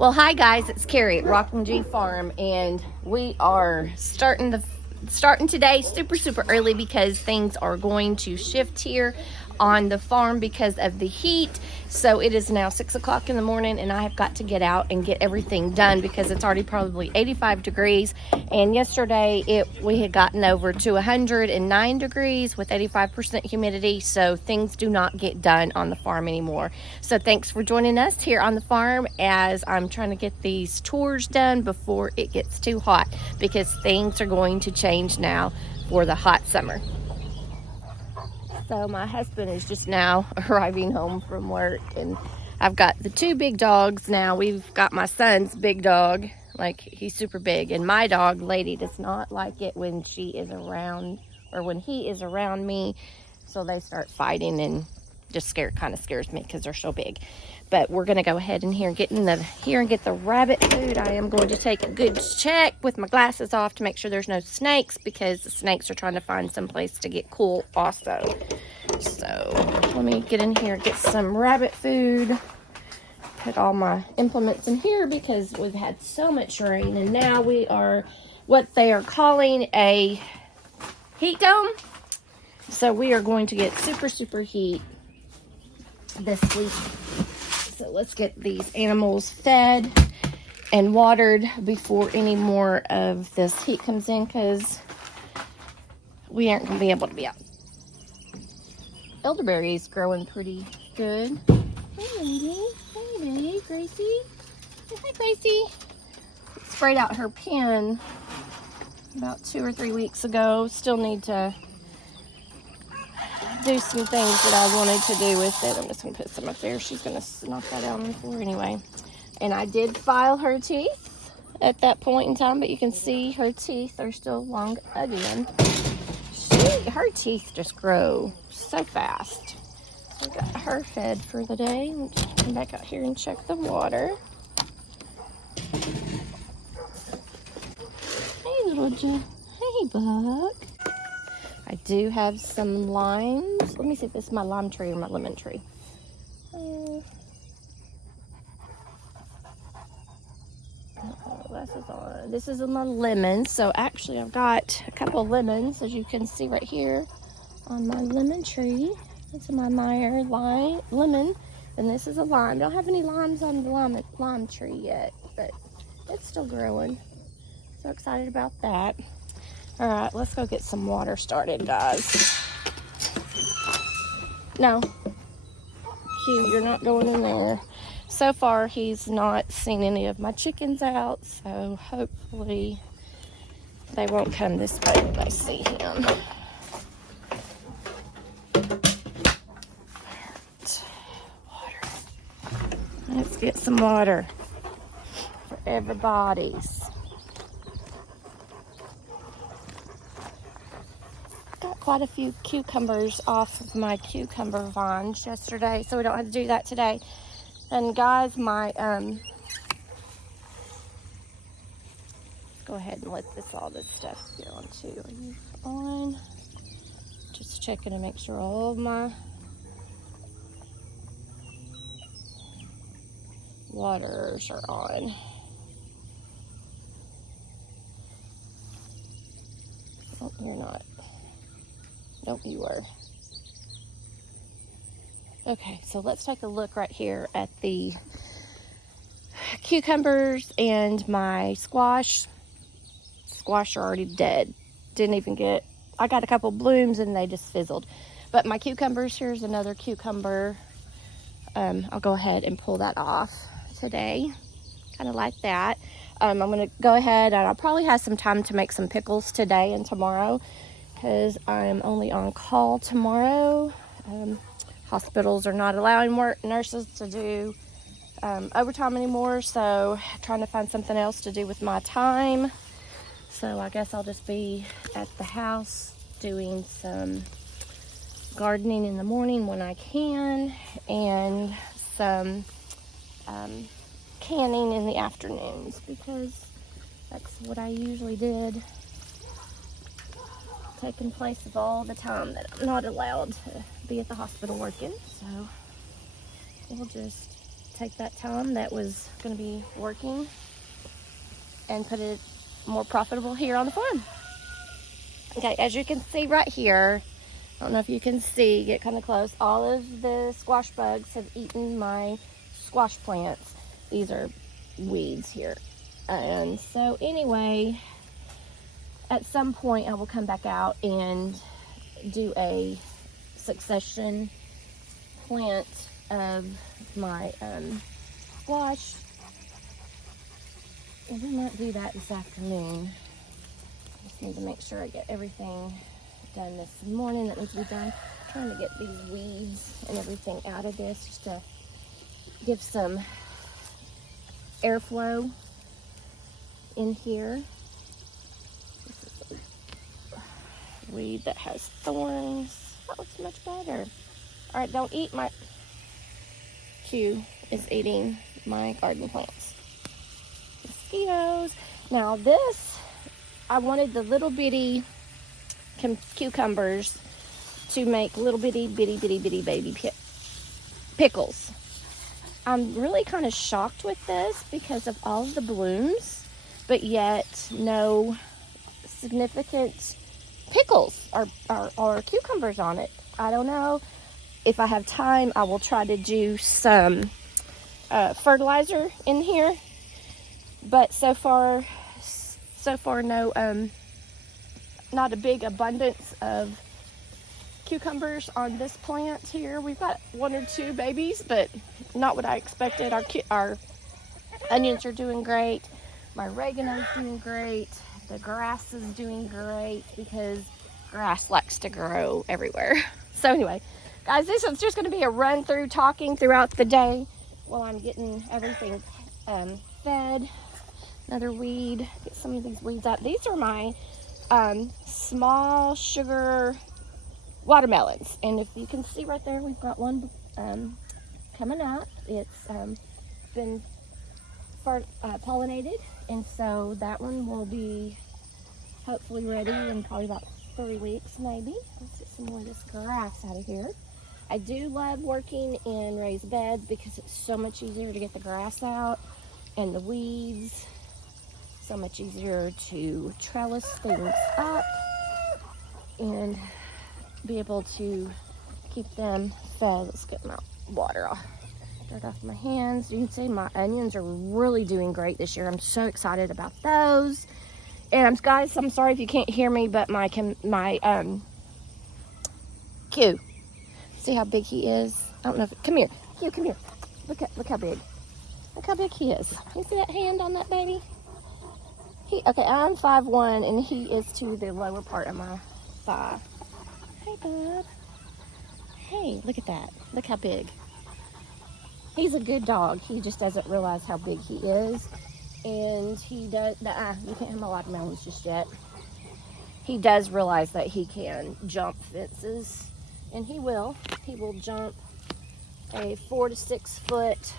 Well, hi guys, it's Carrie at Rockin' G Farm, and we are starting today super early because things are going to shift here on the farm because of the heat. So it is now 6 o'clock in the morning, and I have got to get out and get everything done because it's already probably 85 degrees. And yesterday we had gotten over to 109 degrees with 85% humidity. So things do not get done on the farm anymore. So thanks for joining us here on the farm as I'm trying to get these chores done before it gets too hot, because things are going to change now for the hot summer. So my husband is just now arriving home from work, and I've got the two big dogs now. We've got my son's big dog, like he's super big, and my dog Lady does not like it when she is around, or when he is around me. So they start fighting, and just kind of scares me because they're so big. But we're gonna go ahead and get the rabbit food. I am going to take a good check with my glasses off to make sure there's no snakes, because the snakes are trying to find some place to get cool also. So let me get in here and get some rabbit food. Put all my implements in here because we've had so much rain, and now we are what they are calling a heat dome. So we are going to get super heat this week. So let's get these animals fed and watered before any more of this heat comes in, because we aren't going to be able to be out. Elderberry is growing pretty good. Hey, Lindy. Hey, Gracie. Hi, Gracie. Sprayed out her pen about 2 or 3 weeks ago. Still need to do some things that I wanted to do with it. I'm just going to put some up there. She's going to knock that out on the floor anyway. And I did file her teeth at that point in time, but you can see her teeth are still long again. Her teeth just grow so fast. So we got her fed for the day. We'll just come back out here and check the water. Hey, hey, Buck. I do have some limes. Let me see if this is my lime tree or my lemon tree. This is my lemons. So actually I've got a couple of lemons, as you can see right here on my lemon tree. This is my Meyer lemon, and this is a lime. Don't have any limes on the lime tree yet, but it's still growing. So excited about that. All right, let's go get some water started, guys. No, Q, you're not going in there. So far, he's not seen any of my chickens out, so hopefully they won't come this way when they see him. Water. Let's get some water for everybody's. Got quite a few cucumbers off of my cucumber vines yesterday, so we don't have to do that today. And guys, my go ahead and let all this stuff go on too. Are you on? Just checking to make sure all of my waters are on. Oh, you're not. Nope, you are. Okay, so let's take a look right here at the cucumbers and my squash. Squash are already dead. Didn't even get, I got a couple blooms and they just fizzled. But my cucumbers, here's another cucumber. I'll go ahead and pull that off today. Kind of like that. I'm going to go ahead, and I'll probably have some time to make some pickles today and tomorrow, because I'm only on call tomorrow. Hospitals are not allowing nurses to do overtime anymore, so trying to find something else to do with my time. So I guess I'll just be at the house doing some gardening in the morning when I can, and some canning in the afternoons, because that's what I usually did, taking place of all the time that I'm not allowed to be at the hospital working. So we'll just take that time that was going to be working and put it more profitable here on the farm. Okay, as you can see right here, I don't know if you can see, get kind of close, all of the squash bugs have eaten my squash plants. These are weeds here. And so anyway, at some point I will come back out and do a succession plant of my squash. And we might do that this afternoon. Just need to make sure I get everything done this morning that needs to be done. I'm trying to get these weeds and everything out of this just to give some airflow in here. This is a weed that has thorns. That looks much better. All right, don't eat my... Q is eating my garden plants. Mosquitoes. Now this, I wanted the little bitty cucumbers to make little bitty baby pickles. I'm really kind of shocked with this because of all of the blooms, but yet no significant pickles or cucumbers on it. I don't know. If I have time, I will try to do some fertilizer in here, but so far no, not a big abundance of cucumbers on this plant here. We've got 1 or 2 babies, but not what I expected. Our onions are doing great. My oregano is doing great. The grass is doing great because grass likes to grow everywhere. So anyway, guys, this is just going to be a run through talking throughout the day while I'm getting everything fed. Another weed. Get some of these weeds out. These are my small sugar watermelons, and if you can see right there, we've got one coming up. It's been pollinated, and so that one will be hopefully ready in probably about 3 weeks maybe. Let's get some more of this grass out of here. I do love working in raised beds because it's so much easier to get the grass out and the weeds. So much easier to trellis things up and be able to keep them fed. Let's get my water off, dirt off my hands. You can see my onions are really doing great this year. I'm so excited about those. And guys, I'm sorry if you can't hear me, but my Q. See how big he is? I don't know if come here. Q, come here. Look how big. Look how big he is. You see that hand on that baby? Okay, I'm 5'1", and he is to the lower part of my thigh. Hey, bud. Hey, look at that. Look how big. He's a good dog. He just doesn't realize how big he is. And he does, you can't have my watermelons just yet. He does realize that he can jump fences, and he will. He will jump a 4 to 6 foot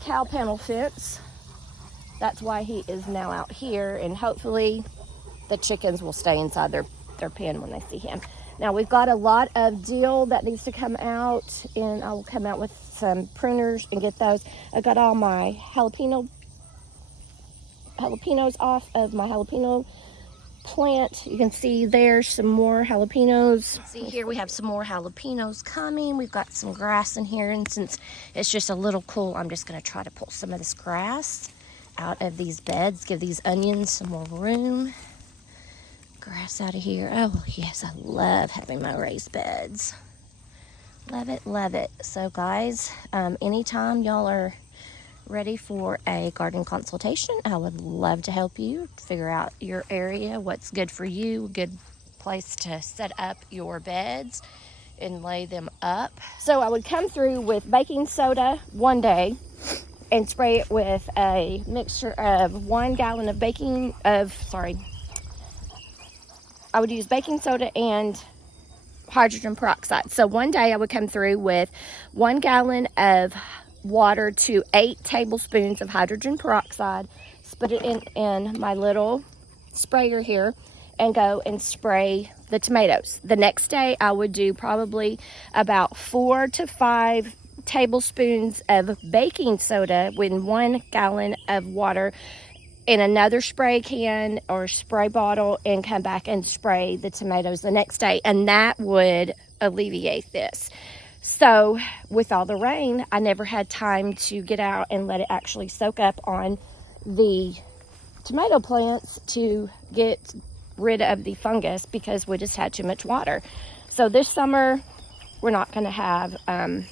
cow panel fence. That's why he is now out here, and hopefully the chickens will stay inside their pen when they see him. Now we've got a lot of dill that needs to come out, and I will come out with some pruners and get those. I got all my jalapenos off of my jalapeno plant. You can see there's some more jalapenos. See here we have some more jalapenos coming. We've got some grass in here, and since it's just a little cool, I'm just going to try to pull some of this grass out of these beds, give these onions some more room. Grass out of here. Oh yes, I love having my raised beds. Love it, love it. So guys, anytime y'all are ready for a garden consultation, I would love to help you figure out your area, what's good for you, a good place to set up your beds and lay them up. So I would come through with baking soda one day and spray it with a mixture of 1 gallon of I would use baking soda and hydrogen peroxide. So one day I would come through with 1 gallon of water to 8 tablespoons of hydrogen peroxide, put it in my little sprayer here, and go and spray the tomatoes. The next day I would do probably about 4 to 5 tablespoons of baking soda in 1 gallon of water in another spray can or spray bottle, and come back and spray the tomatoes the next day, and that would alleviate this. So with all the rain, I never had time to get out and let it actually soak up on the tomato plants to get rid of the fungus, because we just had too much water. So this summer we're not going to have a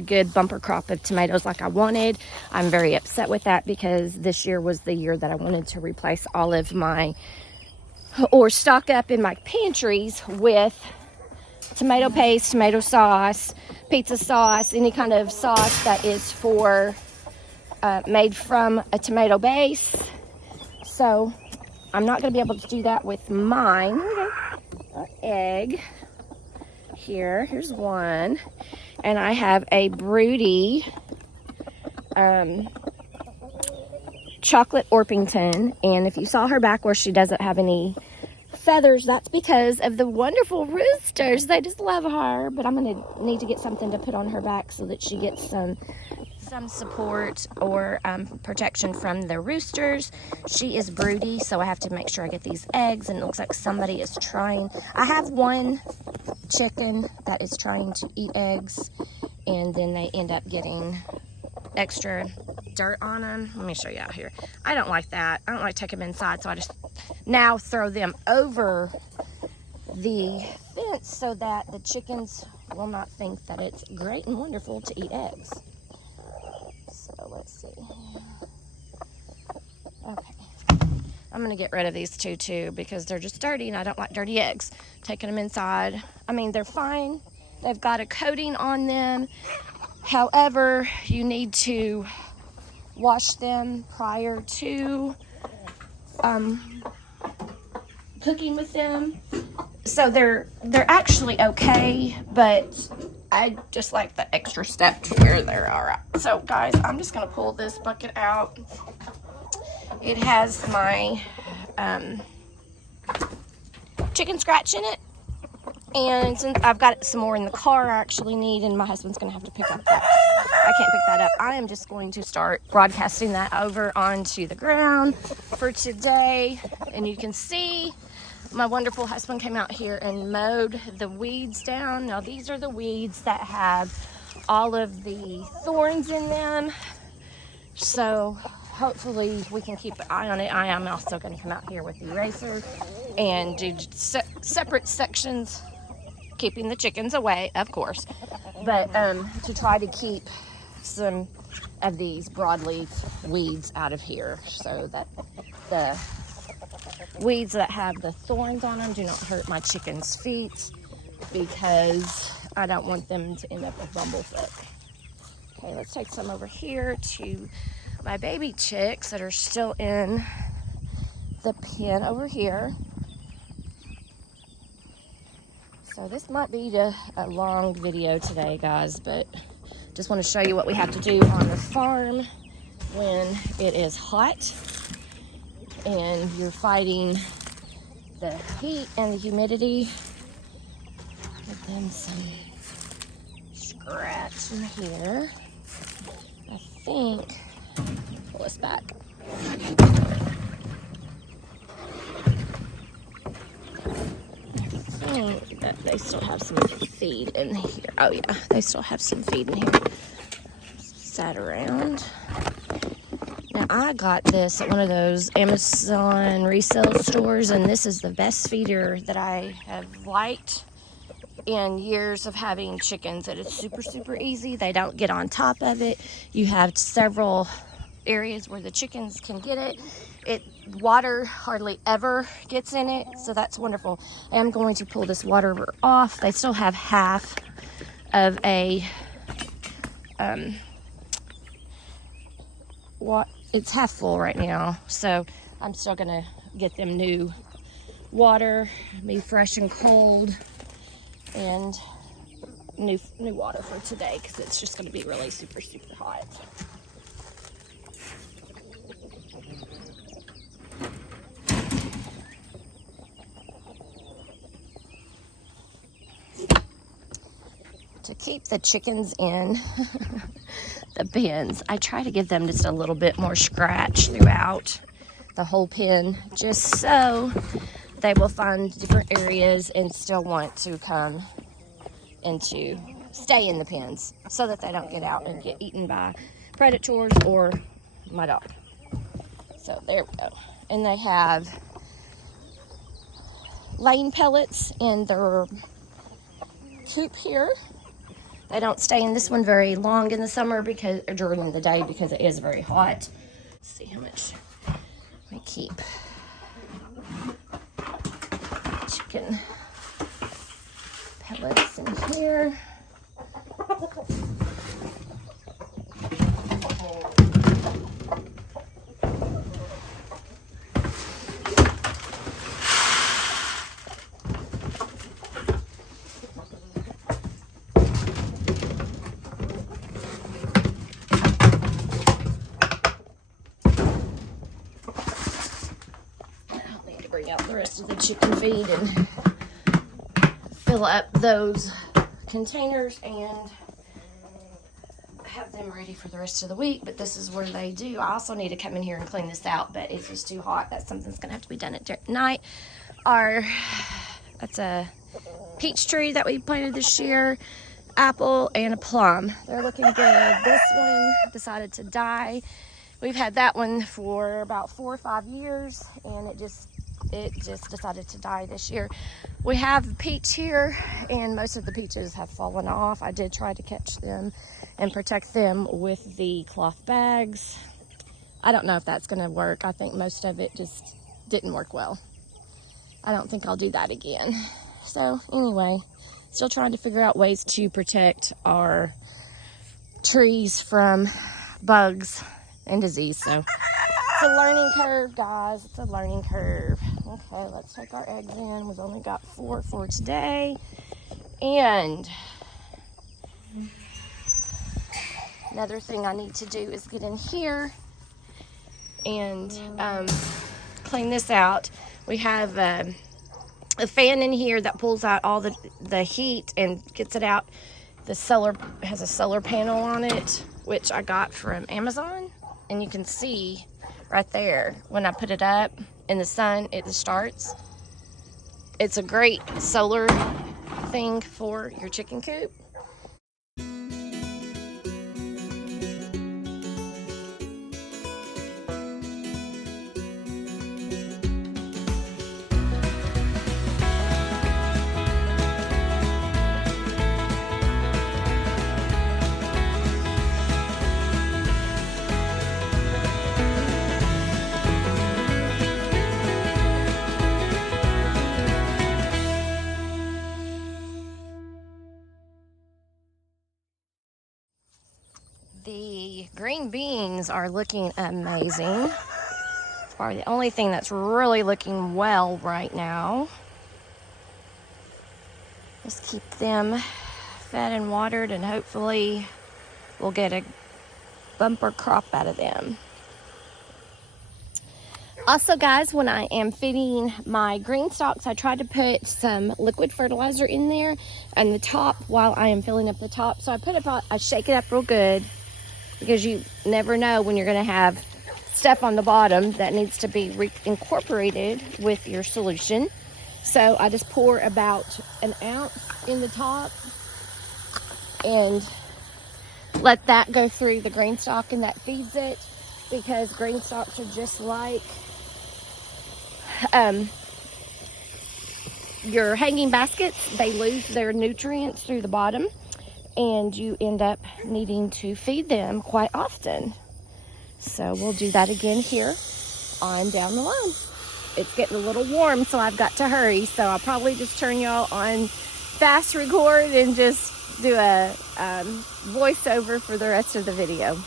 good bumper crop of tomatoes like I wanted. I'm very upset with that, because this year was the year that I wanted to replace all of my, or stock up in my pantries with tomato paste, tomato sauce, pizza sauce, any kind of sauce that is for made from a tomato base. So I'm not going to be able to do that with mine. Egg. Here's one. And I have a Broody chocolate Orpington. And if you saw her back where she doesn't have any feathers, that's because of the wonderful roosters. They just love her. But I'm going to need to get something to put on her back so that she gets some support or protection from the roosters. She is broody, so I have to make sure I get these eggs, and it looks like somebody is trying. I have one chicken that is trying to eat eggs, and then they end up getting extra dirt on them. Let me show you out here. I don't like that. I don't like to take them inside, so I just now throw them over the fence so that the chickens will not think that it's great and wonderful to eat eggs. So let's see. Okay. I'm going to get rid of these two too, because they're just dirty, and I don't like dirty eggs. Taking them inside. I mean, they're fine. They've got a coating on them. However, you need to wash them prior to cooking with them. So they're actually okay, but I just like the extra step here. They're all right. So guys, I'm just gonna pull this bucket out. It has my chicken scratch in it, and since I've got some more in the car I actually need, and my husband's gonna have to pick up that. I can't pick that up. I am just going to start broadcasting that over onto the ground for today. And you can see my wonderful husband came out here and mowed the weeds down. Now these are the weeds that have all of the thorns in them. So hopefully we can keep an eye on it. I am also going to come out here with the eraser and do separate sections, keeping the chickens away, of course, but to try to keep some of these broadleaf weeds out of here, so that the weeds that have the thorns on them do not hurt my chickens' feet, because I don't want them to end up with bumblefoot. Okay, let's take some over here to my baby chicks that are still in the pen over here. So this might be a long video today, guys, but just want to show you what we have to do on the farm when it is hot and you're fighting the heat and the humidity. Give them some scratch in here. I think, pull this back. I think that they still have some feed in here. Oh yeah, they still have some feed in here. Sat around. Now I got this at one of those Amazon resale stores, and this is the best feeder that I have liked in years of having chickens. It is super, super easy. They don't get on top of it. You have several areas where the chickens can get it. Water hardly ever gets in it, so that's wonderful. I'm going to pull this water off. They still have half of a it's half full right now, so I'm still gonna get them new water, be fresh and cold, and new water for today, because it's just going to be really super, super hot. to keep the chickens in the pens, I try to give them just a little bit more scratch throughout the whole pen, just so they will find different areas and still want to come into, stay in the pens, so that they don't get out and get eaten by predators or my dog. So there we go. And they have laying pellets in their coop here. They don't stay in this one very long in the summer because, or during the day, because it is very hot. Let's see how much we keep chicken pellets in here. Bring out the rest of the chicken feed and fill up those containers and have them ready for the rest of the week. But this is where they do. I also need to come in here and clean this out, but it's just too hot. That's something that's gonna have to be done at night. That's a peach tree that we planted this year, apple, and a plum. They're looking good. This one decided to die. We've had that one for about 4 or 5 years, and it just decided to die this year. We have peach here, and most of the peaches have fallen off. I did try to catch them and protect them with the cloth bags. I don't know if that's going to work. I think most of it just didn't work well. I don't think I'll do that again. So anyway, still trying to figure out ways to protect our trees from bugs and disease. So it's a learning curve, guys. It's a learning curve. Okay, let's take our eggs in. We've only got 4 for today. And another thing I need to do is get in here and clean this out. We have a fan in here that pulls out all the heat and gets it out. The solar has a solar panel on it, which I got from Amazon. And you can see right there, when I put it up in the sun, it starts. It's a great solar thing for your chicken coop. The green beans are looking amazing. It's probably the only thing that's really looking well right now. Just keep them fed and watered, and hopefully we'll get a bumper crop out of them. Also, guys, when I am feeding my green stalks, I try to put some liquid fertilizer in there on the top while I am filling up the top. So I shake it up real good, because you never know when you're going to have stuff on the bottom that needs to be incorporated with your solution. So I just pour about an ounce in the top and let that go through the green stalk, and that feeds it, because green stalks are just like your hanging baskets. They lose their nutrients through the bottom, and you end up needing to feed them quite often. So we'll do that again here on down the line. It's getting a little warm, so I've got to hurry. So I'll probably just turn y'all on fast record and just do a voiceover for the rest of the video.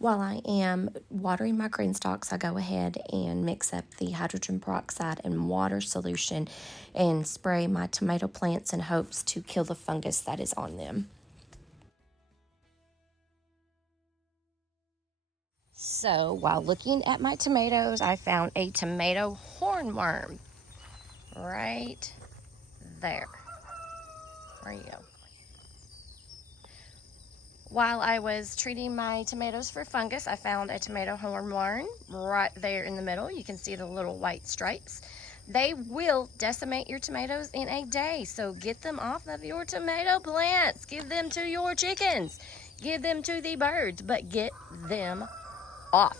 While I am watering my green stalks, I go ahead and mix up the hydrogen peroxide and water solution and spray my tomato plants in hopes to kill the fungus that is on them. So while looking at my tomatoes, I found a tomato hornworm right there. There you go. While I was treating my tomatoes for fungus, I found a tomato hornworm right there in the middle. You can see the little white stripes. They will decimate your tomatoes in a day, so get them off of your tomato plants. Give them to your chickens. Give them to the birds, but get them off.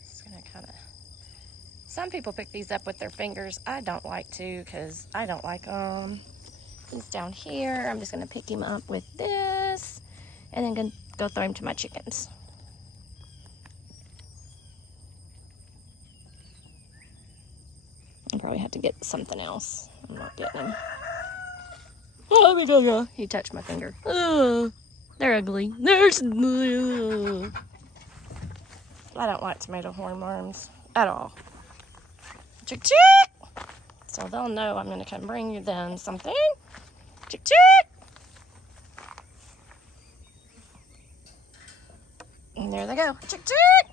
It's gonna kind of... Some people pick these up with their fingers. I don't like to because I don't like them. He's down here. I'm just going to pick him up with this and then go throw him to my chickens. I probably have to get something else. I'm not getting him. Oh, he touched my finger. They're ugly. I don't like tomato hornworms at all. Chick chick! So they'll know I'm going to come bring them something. Chick chick! And there they go. Chick chick!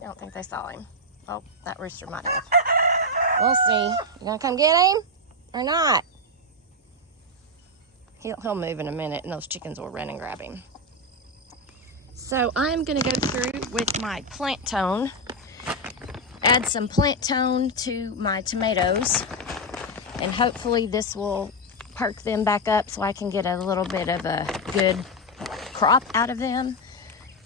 I don't think they saw him. Oh, that rooster might have. We'll see. You gonna come get him or not? He'll move in a minute and those chickens will run and grab him. So I'm gonna go through with my plant tone. Add some plant tone to my tomatoes. And hopefully this will perk them back up so I can get a little bit of a good crop out of them.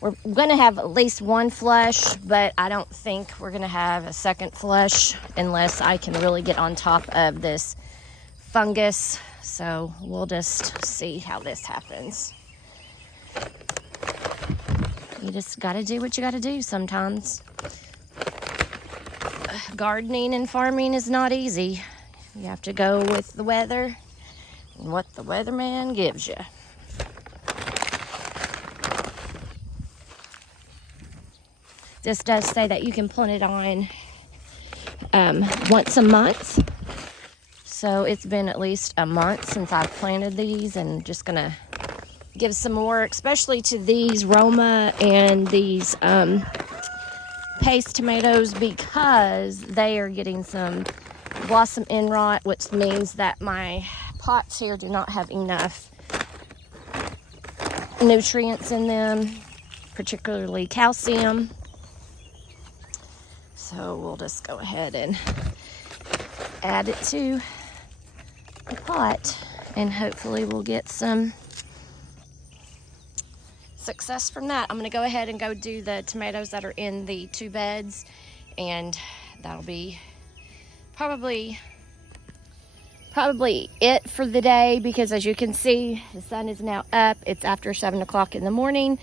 We're going to have at least one flush, but I don't think we're going to have a second flush unless I can really get on top of this fungus. So we'll just see how this happens. You just got to do what you got to do sometimes. Gardening and farming is not easy. You have to go with the weather and what the weatherman gives you. This does say that you can plant it on once a month. So it's been at least a month since I've planted these, and just gonna give some more, especially to these Roma and these paste tomatoes, because they are getting some blossom end rot, which means that my pots here do not have enough nutrients in them, particularly calcium. So we'll just go ahead and add it to the pot, and hopefully we'll get some success from that. I'm going to go ahead and go do the tomatoes that are in the 2 beds, and that'll be probably it for the day, because as you can see, the sun is now up. It's after 7 o'clock in the morning,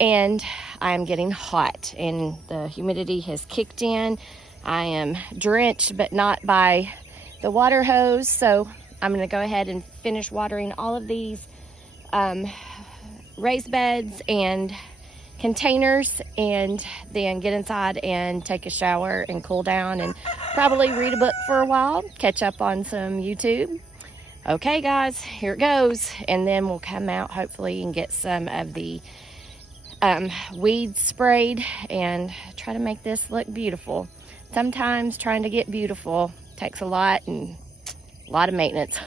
and I am getting hot, and the humidity has kicked in. I am drenched, but not by the water hose, so I'm going to go ahead and finish watering all of these raised beds and containers, and then get inside and take a shower and cool down, and probably read a book for a while, catch up on some YouTube. Okay guys, here it goes, and then we'll come out hopefully and get some of the weeds sprayed and try to make this look beautiful. Sometimes trying to get beautiful takes a lot of maintenance.